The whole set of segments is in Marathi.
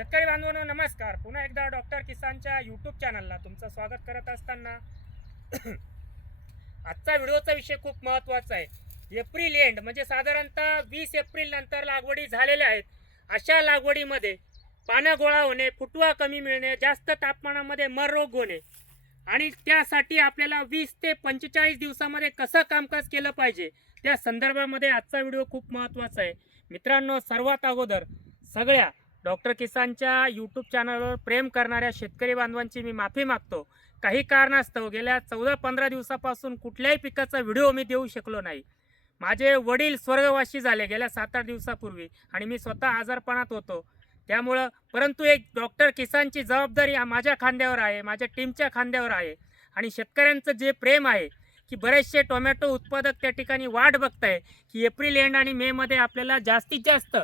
शेतकरी बांधवांनो नमस्कार. पुन्हा एकदा डॉक्टर किसानच्या यूट्यूब चॅनलला तुमचं स्वागत करत असताना आजचा व्हिडिओचा विषय खूप महत्त्वाचा आहे. एप्रिल एंड म्हणजे साधारणतः 20 एप्रिल नंतर लागवडी झालेल्या आहेत. अशा लागवडीमध्ये पानं गोळा होणे, फुटवा कमी मिळणे, जास्त तापमानामध्ये मर रोग होणे आणि त्यासाठी आपल्याला 20 ते 45 दिवसामध्ये कसं कामकाज केलं पाहिजे त्या संदर्भामध्ये आजचा व्हिडिओ खूप महत्त्वाचा आहे. मित्रांनो, सर्वात अगोदर सगळ्या डॉक्टर किसानच्या यूट्यूब चॅनलवर प्रेम करणाऱ्या शेतकरी बांधवांची मी माफी मागतो. काही कारणास्तव गेल्या 14-15 दिवसापासून कुठल्याही पिकाचा व्हिडिओ मी देऊ शकलो नाही. माझे वडील स्वर्गवासी झाले गेल्या 7-8 दिवसापूर्वी आणि मी स्वतः आजारपणात होतो. त्यामुळं परंतु एक डॉक्टर किसानची जबाबदारी माझ्या खांद्यावर आहे, माझ्या टीमच्या खांद्यावर आहे आणि शेतकऱ्यांचं जे प्रेम आहे की बरेचसे टोमॅटो उत्पादक त्या ठिकाणी वाट बघताय की एप्रिल एंड आणि मेमध्ये आपल्याला जास्तीत जास्त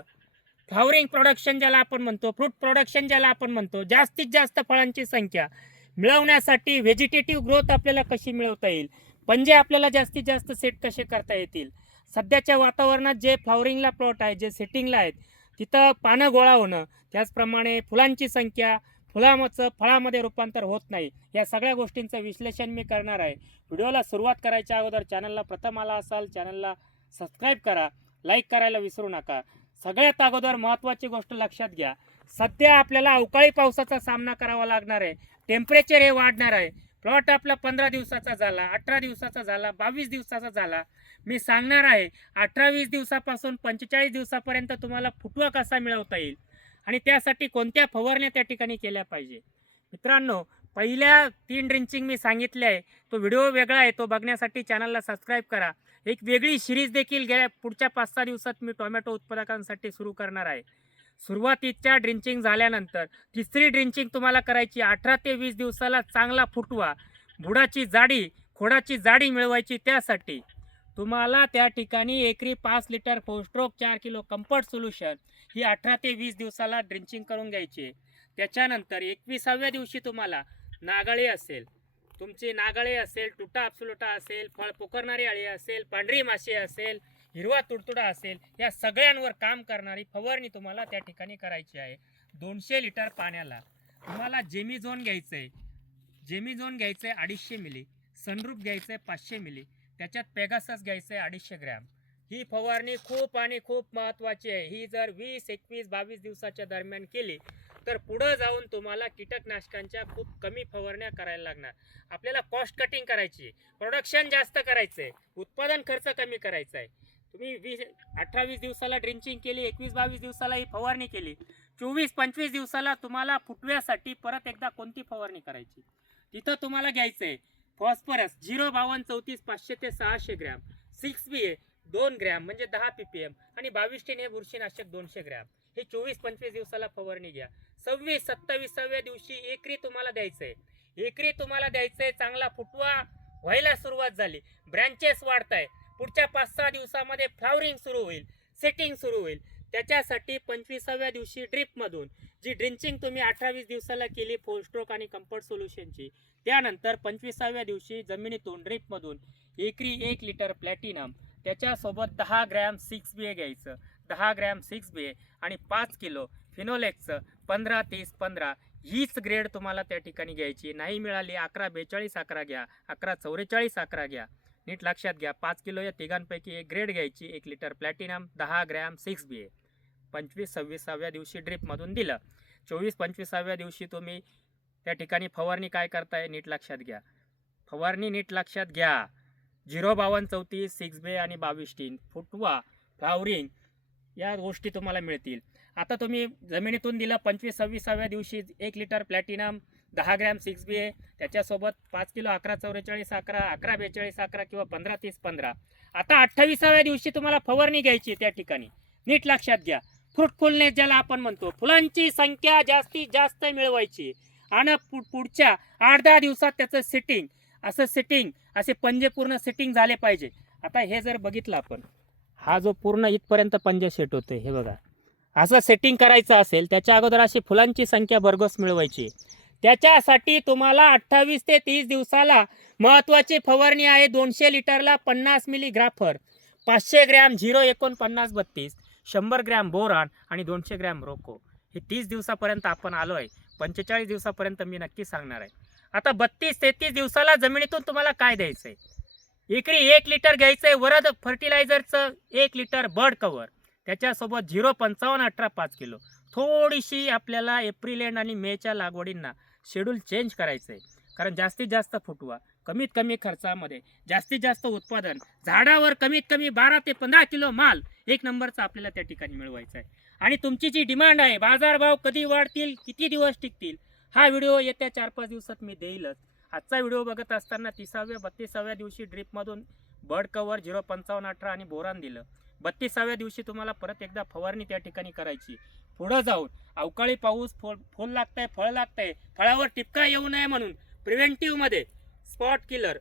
फ्लावरिंग प्रोडक्शन ज्याला आपण म्हणतो, फ्रूट प्रोडक्शन ज्याला आपण म्हणतो, जास्तीत जास्त फळांची संख्या मिळवण्यासाठी व्हेजिटेटिव्ह ग्रोथ आपल्याला कशी मिळवता येईल, पंजे आपल्याला जास्तीत जास्त सेट कसे करता येतील. सध्याच्या वातावरणात जे फ्लावरिंगला प्लॉट आहे, जे सेटिंगला आहेत, तिथं पानं गोळा होणं, त्याचप्रमाणे फुलांची संख्या, फळामध्ये रूपांतर होत नाही, या सगळ्या गोष्टींचं विश्लेषण मी करणार आहे. व्हिडिओला सुरुवात करायच्या अगोदर चॅनलला प्रथम आला असाल चॅनलला सबस्क्राईब करा, लाईक करायला विसरू नका. सगळ्यात अगोदर महत्त्वाची गोष्ट लक्षात घ्या, सध्या आपल्याला अवकाळी पावसाचा सामना करावा लागणार आहे. टेम्परेचर हे वाढणार आहे. प्लॉट आपला 15 दिवसाचा झाला, 18 दिवसाचा झाला, 22 दिवसाचा झाला. मी सांगणार आहे 18-20 दिवसापासून 45 दिवसापर्यंत तुम्हाला फुटवा कसा मिळवता येईल आणि त्यासाठी कोणत्या फवारण्या त्या ठिकाणी केल्या पाहिजे. मित्रांनो, पहिल्या 3 ड्रिंचिंग मी सांगितले आहे, तो व्हिडिओ वेगळा आहे, तो बघण्यासाठी चॅनलला सबस्क्राईब करा. एक वेगळी सिरीज देखील गेल्या पुढच्या 5-6 दिवसात मी टोमॅटो उत्पादकांसाठी सुरू करणार आहे. सुरुवातीच्या ड्रिंचिंग झाल्यानंतर तिसरी ड्रिंचिंग तुम्हाला करायची 18 ते 20 दिवसाला चांगला फुटवा, बुडाची जाडी, खोडाची जाडी मिळवायची. त्यासाठी तुम्हाला त्या ठिकाणी एकरी 5 लिटर फोस्ट्रोक 4 किलो कम्फर्ट सोल्युशन ही 18 ते 20 दिवसाला ड्रिंचिंग करून घ्यायची. त्याच्यानंतर 21व्या दिवशी तुम्हाला नागाळे असेल, तुमचे नागाळे असेल, तुटा अप्सुलुटा असेल, फळ पोखरणारी अळी असेल, पांढरी माशी असेल, हिरवा तुडतुडा असेल, या सगळ्यांवर काम करणारी फवारणी तुम्हाला त्या ठिकाणी करायची आहे. 200 लिटर पाण्याला तुम्हाला जेमिझोन घ्यायचं आहे. जेमिझोन घ्यायचं आहे 250 मिली, सनरूप घ्यायचं आहे 500 मिली, त्याच्यात पेगासस घ्यायचं आहे 250 ग्रॅम. ही फवारणी खूप आणि खूप महत्त्वाची आहे. ही जर 20, 21, 22 दिवसाच्या दरम्यान केली तर पुढं जाऊन तुम्हाला कीटकनाशकांच्या खूप कमी फवारण्या करायला लागणार. आपल्याला कॉस्ट कटिंग करायची, प्रोडक्शन जास्त करायचं आहे, उत्पादन खर्च कमी करायचा आहे. तुम्ही 18-20 दिवसाला ड्रिंचिंग केली, 21-22 दिवसाला ही फवारणी केली, 24-25 दिवसाला तुम्हाला फुटव्यासाठी परत एकदा कोणती फवारणी करायची, तिथं तुम्हाला घ्यायचं आहे फॉस्फरस 05234 500 ते 600 ग्रॅम, 6BA 2 ग्रॅम म्हणजे 10 ppm आणि 22 हे बुरशीनाशक 200 ग्रॅम. हे 24-25 दिवसाला फवारणी घ्या. 26-27व्या दिवशी एकरी तुम्हाला द्यायचं आहे. एकरी तुम्हाला द्यायचं आहे. चांगला फुटवा व्हायला सुरुवात झाली, ब्रँचेस वाढत आहे, पुढच्या 5-6 दिवसामध्ये फ्लावरिंग सुरू होईल, सेटिंग सुरू होईल. त्याच्यासाठी 25व्या दिवशी ड्रिपमधून जी ड्रिंचिंग तुम्ही 18-20 दिवसाला केली फोस्ट्रोक आणि कम्फर्ट सोल्युशनची, त्यानंतर 25व्या दिवशी जमिनीतून ड्रिपमधून एकरी 1 लिटर प्लॅटिनम, त्याच्यासोबत 10 ग्रॅम 6BA घ्यायचं, 10 ग्रॅम 6BA आणि 5 किलो फिनोलेक्सचं 15-30-15 हीच ग्रेड तुम्हाला त्या ठिकाणी घ्यायची. नाही मिळाली 11-42-11 घ्या, 11-44-11 घ्या. नीट लक्षात घ्या, 5 किलो या तिघांपैकी एक ग्रेड घ्यायची. 1 लिटर प्लॅटिनम, 10 ग्रॅम 6BA. 25-26व्या दिवशी ड्रिपमधून दिलं. 24-25व्या दिवशी तुम्ही त्या ठिकाणी फवारणी काय करताय नीट लक्षात घ्या. फवारणी नीट लक्षात घ्या. 05234 6BA आणि 22 फुटवा, फ्लावरिंग या गोष्टी तुम्हाला मिळतील. आता तुम्ही जमिनीतून दिलं 25-26व्या दिवशी 1 लिटर प्लॅटिनम, 10 ग्रॅम 6BA, त्याच्यासोबत 5 किलो 11-44-11, 11-42-11 किंवा 15-30-15. आता 28व्या दिवशी तुम्हाला फवारणी घ्यायची. त्या ठिकाणी नीट लक्षात घ्या, फ्रुटफुलनेस ज्याला आपण म्हणतो, फुलांची संख्या जास्तीत जास्त मिळवायची आणि पुढच्या 8-10 दिवसात त्याचं सेटिंग असे पंजे पूर्ण सेटिंग झाले पाहिजे. आता हे जर बघितलं आपण, हा जो पूर्ण इथपर्यंत पंजे सेट होते, हे बघा, असं सेटिंग करायचं असेल त्याच्या अगोदर अशी फुलांची संख्या भरघोस मिळवायची. त्याच्यासाठी तुम्हाला 28 ते 30 दिवसाला महत्त्वाची फवारणी आहे. 200 लिटरला 50 मिली ग्राफर, 500 ग्रॅम 04932, 100 ग्रॅम बोरान आणि 200 ग्रॅम रोको. हे 30 दिवसापर्यंत आपण आलो आहे, 45 दिवसापर्यंत मी नक्की सांगणार आहे. आता 32-33 दिवसाला जमिनीतून तुम्हाला काय द्यायचं आहे? एकरी 1 लिटर घ्यायचं आहे वरद फर्टिलायझरचं, 1 लिटर बर्ड कव्हर, त्याच्यासोबत 0,55-18 5 किलो. थोडीशी आपल्याला एप्रिल एंड आणि मेच्या लागवडींना शेड्यूल चेंज करायचं आहे, कारण जास्तीत जास्त फुटवा, कमीत कमी खर्चामध्ये जास्तीत जास्त उत्पादन, झाडावर कमीत कमी 12 ते 15 किलो माल एक नंबरचा आपल्याला त्या ठिकाणी मिळवायचा आहे. आणि तुमची जी डिमांड आहे, बाजारभाव कधी वाढतील, किती दिवस टिकतील, हा व्हिडिओ येत्या 4-5 दिवसात मी देईलच. आजचा व्हिडिओ बघत असताना 30व्या-32व्या दिवशी ड्रीपमधून बर्ड कव्हर 0,55-18 आणि बोरान दिलं. 32व्या दिवशी तुम्हाला परत एकदा फवारणी त्या ठिकाणी करायची. पुढं जाऊन अवकाळी पाऊस, फुल लागतंय, फळ लागतंय, फळावर टिपका येऊ नये म्हणून प्रिव्हेंटिव्हमध्ये स्पॉट किलर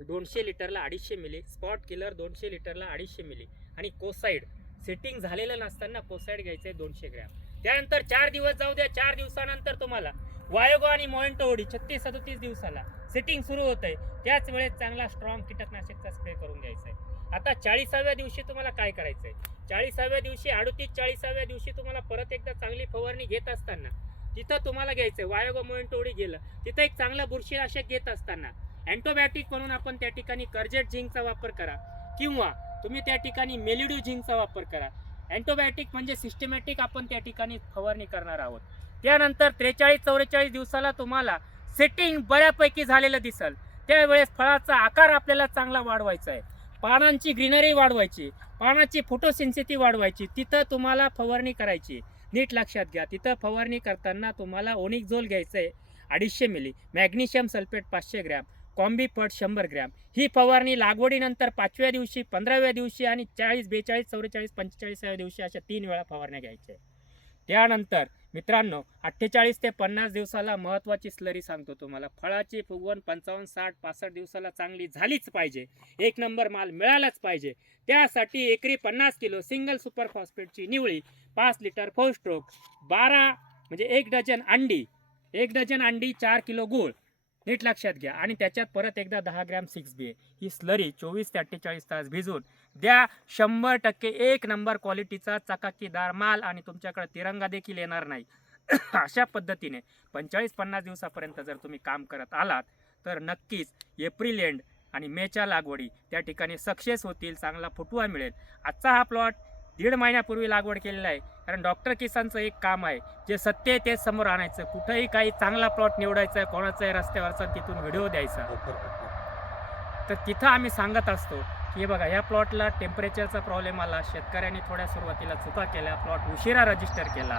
200 लिटरला 250 मिली, स्पॉट किलर 200 लिटरला 250 मिली आणि कोसाईड सेटिंग झालेलं नसताना कोसाईड घ्यायचं आहे 200 ग्रॅम. त्यानंतर 4 दिवस जाऊ द्या, 4 दिवसानंतर तुम्हाला वायोगो आणि मोएंटोडी 36-37 दिवसाला सेटिंग सुरू होतंय. त्याच वेळेस चांगला स्ट्रॉंग कीटकनाशकचा स्प्रे करून घ्यायचा आहे. आता 40व्या दिवशी तुम्हाला काय करायचं आहे? 40व्या दिवशी 38-40व्या दिवशी तुम्हाला परत एकदा चांगली फवारणी घेत असताना तिथं तुम्हाला घ्यायचं आहे, वायोगो मोएंटोडी गेलं तिथं एक चांगलं बुरशीनाशक घेत असताना अँटोबॅटिक म्हणून आपण त्या ठिकाणी कर्जेट झिंकचा वापर करा, किंवा तुम्ही त्या ठिकाणी मेलिड्यू झिंकचा वापर करा. अँटोबॅटिक म्हणजे सिस्टमॅटिक आपण त्या ठिकाणी फवारणी करणार आहोत. त्यानंतर 43-44 दिवसाला तुम्हाला सेटिंग बऱ्यापैकी झालेलं दिसल. त्यावेळेस फळाचा आकार आपल्याला चांगला वाढवायचा आहे, पानांची ग्रीनरी वाढवायची, पानाची फोटोसेन्सिटिव्ह वाढवायची, तिथं तुम्हाला फवारणी करायची. नीट लक्षात घ्या, तिथं फवारणी करताना तुम्हाला ओनिक्झोल घ्यायचं आहे 250 मिली, मॅग्नेशियम सल्फेट 500 ग्रॅम, कॉम्बीपट 100 ग्रॅम. ही फवारणी लागवडीनंतर 5व्या दिवशी, 15व्या दिवशी आणि 40, 42, 44, 45व्या दिवशी अशा 3 वेळा फवारण्या घ्यायच्या. त्यानंतर मित्रांनो 48 ते 50 दिवसाला महत्त्वाची स्लरी सांगतो तुम्हाला. फळाची फुगवण 55, 60, 65 दिवसाला चांगली झालीच पाहिजे, एक नंबर माल मिळालाच पाहिजे. त्यासाठी एकरी 50 किलो सिंगल सुपर फॉस्फेटची निवळी, 5 लिटर फोर स्ट्रोक, 12 म्हणजे 1 डझन अंडी, 1 डझन अंडी, 4 किलो गूळ, नीट लक्षात घ्या. आणि त्याच्यात परत एकदा 10 ग्रॅम 6BA. ही स्लरी 24 ते 48 तास भिजवून द्या. 100% एक नंबर क्वालिटीचा चकाकीदार माल आणि तुमच्याकडे तिरंगा देखील येणार नाही. अशा पद्धतीने 45-50 दिवसापर्यंत जर तुम्ही काम करत आलात तर नक्कीच एप्रिल एंड आणि मेच्या लागवडी त्या ठिकाणी सक्सेस होतील, चांगला फुटवा मिळेल. आजचा हा प्लॉट 1.5 महिन्यापूर्वी लागवड केलेला आहे, कारण डॉक्टर किसानचं एक काम आहे, जे सत्य आहे तेच समोर आणायचं. कुठंही काही चांगला प्लॉट निवडायचा आहे, कोणाचाही रस्त्यावरचा, तिथून व्हिडिओ द्यायचा. तर तिथं आम्ही सांगत असतो की बघा, ह्या प्लॉटला टेम्परेचरचा प्रॉब्लेम आला, शेतकऱ्यांनी थोड्या सुरुवातीला चुका केल्या, प्लॉट उशिरा रजिस्टर केला,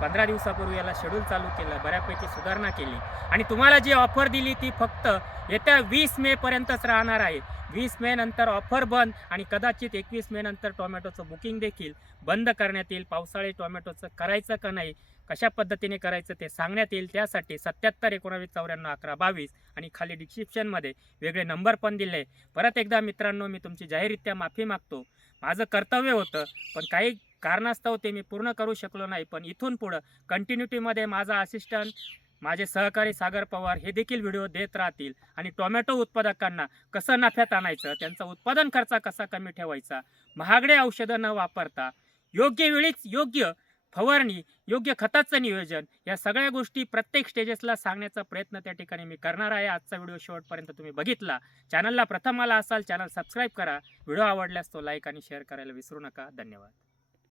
15 दिवसापूर्वी याला शेड्यूल चालू केलं, बऱ्यापैकी सुधारणा केली आणि तुम्हाला जी ऑफर दिली ती फक्त येत्या 20 मे पर्यंतच राहणार आहे. 20 मे नंतर ऑफर बंद आणि कदाचित 21 मे नंतर टोमॅटोचं बुकिंग देखील बंद करण्यात येईल. पावसाळी टोमॅटोचं करायचं का नाही, कशा पद्धतीने करायचं ते सांगण्यात येईल. त्यासाठी 77 19 94 11 22 आणि खाली डिस्क्रिप्शनमध्ये वेगळे नंबर पण दिले. परत एकदा मित्रांनो, मी तुमची जाहीररित्या माफी मागतो. माझं कर्तव्य होतं, पण काही कारणास्तव ते मी पूर्ण करू शकलो नाही. पण इथून पुढं कंटिन्युटीमध्ये माझा असिस्टंट, माझे सहकारी सागर पवार हे देखील व्हिडिओ देत राहतील आणि टोमॅटो उत्पादकांना कसं नफ्यात आणायचं, त्यांचा उत्पादन खर्च कसा कमी ठेवायचा, महागडे औषधं न वापरता योग्य वेळीच योग्य फवारणी, योग्य खताचं नियोजन, या सगळ्या गोष्टी प्रत्येक स्टेजेसला सांगण्याचा प्रयत्न त्या ठिकाणी मी करणार आहे. आजचा व्हिडिओ शेवटपर्यंत तुम्ही बघितला. चॅनलला प्रथम आला असाल, चॅनल सबस्क्राईब करा. व्हिडिओ आवडल्यास तो लाईक आणि शेअर करायला विसरू नका. धन्यवाद.